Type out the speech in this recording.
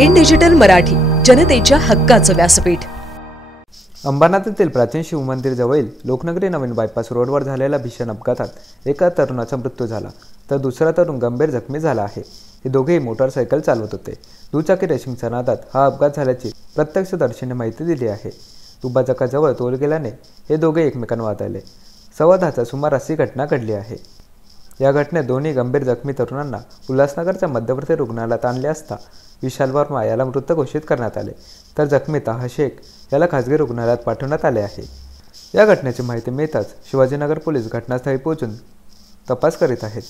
In digital Marathi, जनतेच्या हक्काचं व्यासपीठ। अंबरनाथातील प्राचीन शिव मंदिर जवळील लोकनगरी नवीन बायपास रोडवर झालेल्या भीषण अपघातात एका तरुणाचा मृत्यू झाला तर दुसरा तरुण गंभीर जखमी झाला आहे। हे दोघेही मोटारसायकल चालवत होते। दुचाकी रेसिंगच्या नादात हा अपघात झाल्याची प्रत्यक्षदर्शींनी माहिती दिली आहे। तुबाजकाजवळ टोल गेल्याने हे दोघे एकमेकांवर आदळले। 10:15च्या सुमारास ही घटना घडली आहे। या घटनेत दोन्ही गंभीर जखमी तरुणांना उल्हासनगरच्या मध्यवर्ती रुग्णालयात आणले असता विशाल वर्मा याला मृत घोषित करण्यात आले तर जखमी ताहा शेख याला खासगी रुग्णालयात पाठवण्यात आले आहे। या घटनेची माहिती मिळताच शिवाजीनगर पोलीस घटनास्थळी पोहोचून तपास करीत आहेत।